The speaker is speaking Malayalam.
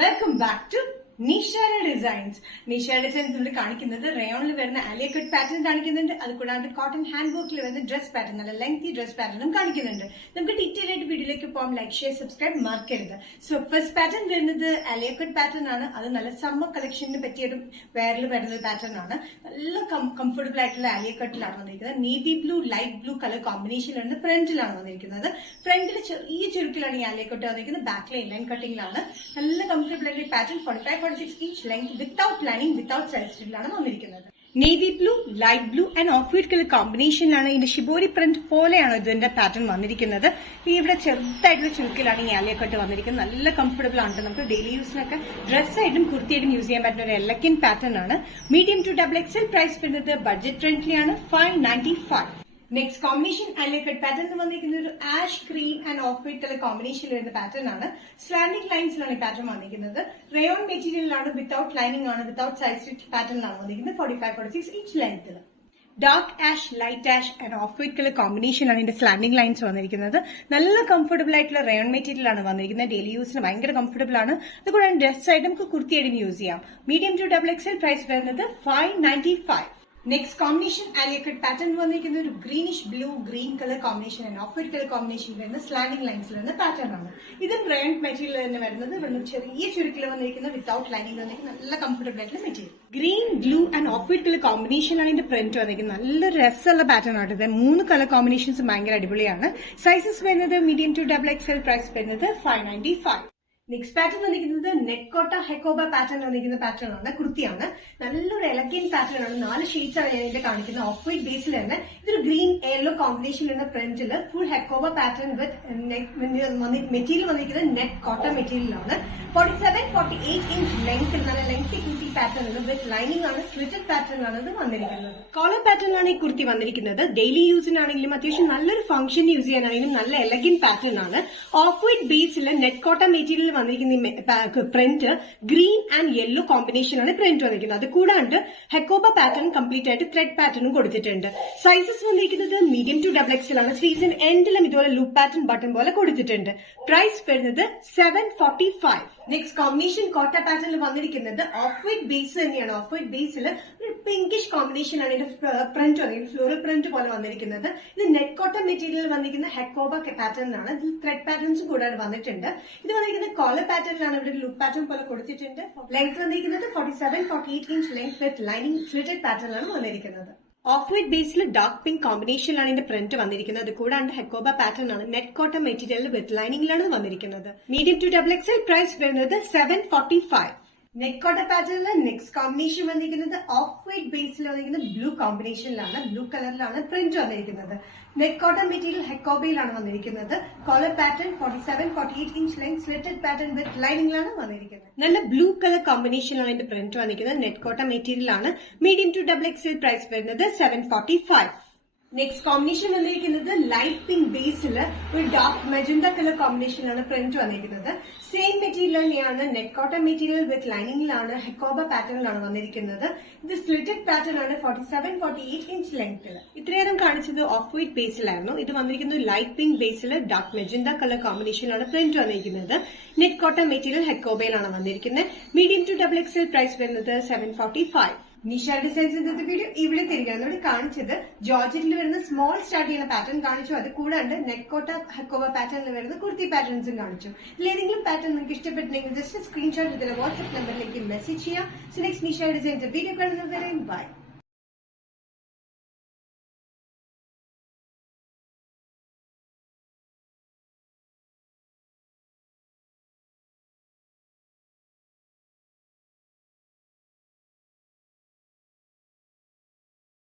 Welcome back to Nishara designs. Nishara designs ഇവിടെ കാണിക്കുന്നത് റയോണിൽ വരുന്ന ആലിയ കട്ട് പാറ്റേൺ കാണിക്കുന്നുണ്ട്. അത് കൂടാണ്ട് കോട്ടൺ ഹാൻഡ് വർക്കിൽ വരുന്ന ഡ്രസ് പാറ്റേൺ, നല്ല ലെങ്തി ഡ്രസ് പാറ്റേണും കാണിക്കുന്നുണ്ട്. നമുക്ക് ഡീറ്റെയിൽ ആയിട്ട് വീഡിയോയിലേക്ക് പോകാം. ലൈക്ക്, ഷെയർ, സബ്സ്ക്രൈബ് മറക്കരുത്. സോ ഫസ്റ്റ് പാറ്റേൺ വരുന്നത് ആലിയ കട്ട് പാറ്റേൺ ആണ്. അത് നല്ല സമ്മർ കളക്ഷന് പറ്റിയൊരു വെയറിൽ വരുന്ന ഒരു പാറ്റേൺ ആണ്. നല്ല കംഫർട്ടബിൾ ആയിട്ടുള്ള ആലിയ കട്ടിലാണ് വന്നിരിക്കുന്നത്. Navy blue, light blue colour കോമ്പിനേഷനിലാണ് ഫ്രണ്ടിലാണ് വന്നിരിക്കുന്നത്. ഫ്രണ്ടിൽ ചെറിയ ചുരുക്കിലാണ് ഈ ആലിയ കട്ട് വന്നിരിക്കുന്നത്. ബാക്കിലെ ഇൻലൈൻ കട്ടിംഗിലാണ്. നല്ല കംഫർട്ടബിൾ ആയിട്ട് pattern 45-46 inch length without lining, without side സ്റ്റിച്ചിലാണ് വന്നിരിക്കുന്നത്. Navy blue, light blue and off white colour കോമ്പിനേഷനിലാണ്. ഇതിന്റെ ഷിബോരി പ്രിന്റ് പോലെയാണ് ഇതിന്റെ പാറ്റേൺ വന്നിരിക്കുന്നത്. ഇവിടെ ചെറുതായിട്ടുള്ള ചുരുക്കിലാണ് ഈ ആലിയ കട്ട് വന്നിരിക്കുന്നത്. നല്ല കംഫർട്ടബിൾ ആണ്. നമുക്ക് ഡെയിലി യൂസിനൊക്കെ ഡ്രസ്സായിട്ടും കുർത്തിയായിട്ടും യൂസ് ചെയ്യാൻ പറ്റുന്ന ഒരു എലഗൻ പാറ്റേൺ ആണ്. Medium to double XL. Price വരുന്നത് ബഡ്ജറ്റ് ഫ്രണ്ട്ലി ആണ്, 595. Next combination Alia cut pattern വന്നിരിക്കുന്നത് ഒരു ash cream and off white colour കോമ്പിനേഷനിൽ വരുന്ന പാറ്റേൺ ആണ്. സ്ലാൻഡിംഗ് ലൈൻസിലാണ് ഈ പാറ്റേൺ വന്നിരിക്കുന്നത്. റയോൺ മെറ്റീരിയലിലാണ്, വിത്തൌട്ട് ലൈനിംഗ് ആണ്, വിത്തൌട്ട് സൈഡ് സ്റ്റിച്ച് പാറ്റേണിലാണ് വന്നിരിക്കുന്നത്. 45-46 ഇഞ്ച് ലെങ്ത്തിൽ. Dark ash, light ash and off white colour കോമ്പിനേഷനാണ് ഇതിന്റെ സ്ലാൻഡിംഗ് ലൈൻസ് വന്നിരിക്കുന്നത്. നല്ല കംഫർട്ടബിൾ ആയിട്ടുള്ള റയോൺ മെറ്റീരിയൽ ആണ് വന്നിരിക്കുന്നത്. ഡെയിലി യൂസിന് ഭയങ്കര കംഫർട്ടബിൾ ആണ്. അതുകൂടാതെ ഡ്രസ് ആയിട്ട് നമുക്ക് കുർത്തിയായിട്ടും യൂസ് ചെയ്യാം. Medium to double XL. Price വരുന്നത് 595. Next combination Alia cut pattern വന്നിരിക്കുന്ന ഒരു greenish blue green colour combination and off white colour combination വരുന്ന സ്ലാൻഡിംഗ് ലൈൻസിൽ വരുന്ന പാറ്റേൺ ആണ്. ഇതും റയോൺ മെറ്റീരിയൽ തന്നെ വരുന്നത്. ഇവിടുന്ന് ചെറിയ ചുരുക്കിൽ വന്നിരിക്കുന്ന വിത്തൌട്ട് ലൈനിംഗ് വന്നിരിക്കുന്ന നല്ല കംഫർട്ടബിൾ ആയിട്ടുള്ള material. Green, blue and off white colour കോമ്പിനേഷനാണ് ഇതിന്റെ പ്രിന്റ് വന്നിരിക്കുന്നത്. നല്ല രസമുള്ള പാറ്റേൺ ആണ് ഇത്. 3 കളർ കോമ്പിനേഷൻസ് ഭയങ്കര അടിപൊളിയാണ്. സൈസസ് വരുന്നത് medium to double XL. Price വരുന്നത് 595. നെക്സ്റ്റ് പാറ്റേൺ വന്നിരിക്കുന്നത് നെറ്റ്കോട്ട ഹെക്കോബ പാറ്റേൺ വന്നിരിക്കുന്ന പാറ്റേൺ ആണ്. കുർത്തിയാണ്. നല്ലൊരു എലഗൻ പാറ്റേൺ ആണ്. 4 ഷെയ്ഡ്സ് ആണ് ഞാൻ ഇതിന്റെ കാണിക്കുന്നത്. ഓഫ് വൈറ്റ് ബേസിൽ തന്നെ ഇതൊരു ഗ്രീൻ യെല്ലോ കോമ്പിനേഷൻ എന്ന പ്രിന്റിൽ full hakoba pattern with material വന്നിരിക്കുന്നത് നെറ്റ് കോട്ട മെറ്റീരിയലാണ്. 47-48 ഇഞ്ച് ലെങ്ത്, നല്ല lengthy kurti pattern with lining ആണ്. സ്ലിറ്റഡ് പാറ്റേൺ ആണ് ഇത് വന്നിരിക്കുന്നത്. കോളർ പാറ്റേൺ ആണ് ഈ കുർത്തി വന്നിരിക്കുന്നത്. ഡെയിലി യൂസിനാണെങ്കിലും അത്യാവശ്യം നല്ലൊരു ഫംഗ്ഷൻ യൂസ് ചെയ്യാനാണെങ്കിലും നല്ല എലഗൻ പാറ്റേൺ ആണ്. ഓഫ് വൈറ്റ് ബേസിൽ നെറ്റ് കോട്ട മെറ്റീരിയൽ വന്നിരിക്കുന്ന പ്രിന്റ് ഗ്രീൻ ആൻഡ് യെല്ലോ കോമ്പിനേഷനാണ് പ്രിന്റ് വന്നിരിക്കുന്നത്. അത് കൂടാണ്ട് ഹെക്കോബ പാറ്റേൺ കംപ്ലീറ്റ് ആയിട്ട് ത്രെഡ് പാറ്റേണും കൊടുത്തിട്ടുണ്ട്. സൈസസ് വന്നിരിക്കുന്നത് മീഡിയം ടു ഡബിൾ എക്സൽ ആണ്. സ്ലീവ്സിന് എൻഡിലും ഇതുപോലെ ലൂപ്പ് പാറ്റേൺ ബട്ടൺ പോലെ കൊടുത്തിട്ടുണ്ട്. പ്രൈസ് വരുന്നത് 745. നെക്സ്റ്റ് കോമ്പിനേഷൻ കോട്ട പാറ്റേണിൽ വന്നിരിക്കുന്നത് ഓഫ് വൈറ്റ് ബേസ് തന്നെയാണ്. ഓഫ് വൈറ്റ് ബേസിൽ ഒരു പിങ്കിഷ് കോമ്പിനേഷൻ ആണ് ഇതിന്റെ പ്രിന്റ് വന്നിരിക്കുന്നത്. ഫ്ലോറൽ പ്രിന്റ് പോലെ വന്നിരിക്കുന്നത്. ഇത് നെറ്റ് കോട്ടൺ മെറ്റീരിയൽ വന്നിരിക്കുന്ന ഹെക്കോബ പാറ്റേൺ ആണ്. ഇതിൽ ത്രെഡ് പാറ്റേൺസ് കൂടാതെ വന്നിട്ടുണ്ട്. ഇത് വന്നിരിക്കുന്നത് കോളർ പാറ്റേണിലാണ്. ഇവിടെ ലൂപ്പ് പാറ്റേൺ പോലെ കൊടുത്തിട്ടുണ്ട്. ലെങ്ത് വന്നിരിക്കുന്നത് 47-48 inch length with lining slitted പാറ്റേണിലാണ് വന്നിരിക്കുന്നത്. ഓഫ് വൈറ്റ് ബേസിൽ ഡാർക്ക് പിങ്ക് കോമ്പിനേഷനിലാണ് ഇതിന്റെ പ്രിന്റ് വന്നിരിക്കുന്നത്. അത് കൂടാണ്ട് ഹെക്കോബ പാറ്റേൺ ആണ്. നെറ്റ് കോട്ടൺ മെറ്റീരിയൽ വിത്ത് ലൈനിങ്ങിലാണ് വന്നിരിക്കുന്നത്. Medium to double XL. Price വരുന്നത് 745. നെറ്റ് കോട്ട പാറ്റേണിൽ നെക്സ്റ്റ് കോമ്പിനേഷൻ വന്നിരിക്കുന്നത് ഓഫ് വൈറ്റ് ബേസിൽ വന്നിരിക്കുന്നത് ബ്ലൂ കോമ്പിനേഷനിലാണ്. ബ്ലൂ കളറിലാണ് പ്രിന്റ് വന്നിരിക്കുന്നത്. നെറ്റ് കോട്ടൺ മെറ്റീരിയൽ ഹെക്കോബയിലാണ് വന്നിരിക്കുന്നത്. Collar pattern 47-48 inch length slitted pattern with ലൈനിങ്ങിലാണ് വന്നിരിക്കുന്നത്. നല്ല ബ്ലൂ കളർ കോമ്പിനേഷനിലാണ് ഇതിന്റെ പ്രിന്റ് വന്നിരിക്കുന്നത്. നെറ്റ് കോട്ടൺ മെറ്റീരിയൽ ആണ്. Medium to double XL. Price വരുന്നത് 745. നെക്സ്റ്റ് കോമ്പിനേഷൻ വന്നിരിക്കുന്നത് ലൈറ്റ് പിങ്ക് ബേസിൽ ഒരു ഡാർക്ക് മെജന്ത കളർ കോമ്പിനേഷനിലാണ് പ്രിന്റ് വന്നിരിക്കുന്നത്. സെയിം മെറ്റീരിയൽ തന്നെയാണ്. നെറ്റ് കോട്ടൺ മെറ്റീരിയൽ വിത്ത് ലൈനിങ്ങിലാണ്. ഹെക്കോബ പാറ്റേണിലാണ് വന്നിരിക്കുന്നത്. ഇത് സ്ലിറ്റഡ് പാറ്റേൺ ആണ്. 47-48 ഇഞ്ച് ലെങ്ത്തിൽ. ഇത്രയേരം കാണിച്ചത് ഓഫ് വൈറ്റ് ബേസിലായിരുന്നു. ഇത് വന്നിരിക്കുന്നത് ലൈറ്റ് പിങ്ക് ബേസിൽ ഡാർക്ക് മെജന്ത കളർ കോമ്പിനേഷനിലാണ് പ്രിന്റ് വന്നിരിക്കുന്നത്. നെറ്റ് കോട്ടൺ മെറ്റീരിയൽ ഹെക്കോബയിലാണ് വന്നിരിക്കുന്നത്. Medium to double XL. Price വരുന്നത് 745. നിഷാര ഡിസൈൻസ് ഇന്നത്തെ വീഡിയോ ഇവിടെ തിരികെ കാണിച്ചത് ജോർജറ്റിൽ വരുന്ന സ്മോൾ സ്റ്റാർട്ട് ചെയ്യുന്ന പാറ്റേൺ കാണിച്ചു. അത് കൂടാണ്ട് നെറ്റ് കോട്ട ഹെക്കോബ പാറ്റേണിൽ വരുന്ന കുർത്തി പാറ്റേൺസും കാണിച്ചു. ഇതിലേതെങ്കിലും പാറ്റേൺ നിങ്ങൾക്ക് ഇഷ്ടപ്പെട്ടില്ലെങ്കിൽ ജസ്റ്റ് സ്ക്രീൻഷോട്ട് ഇതിലെ വാട്സ്ആപ്പ് നമ്പറിലേക്ക് മെസ്സേജ് ചെയ്യാം. So next Nishara designs video കാണുന്നവരെ ബൈ.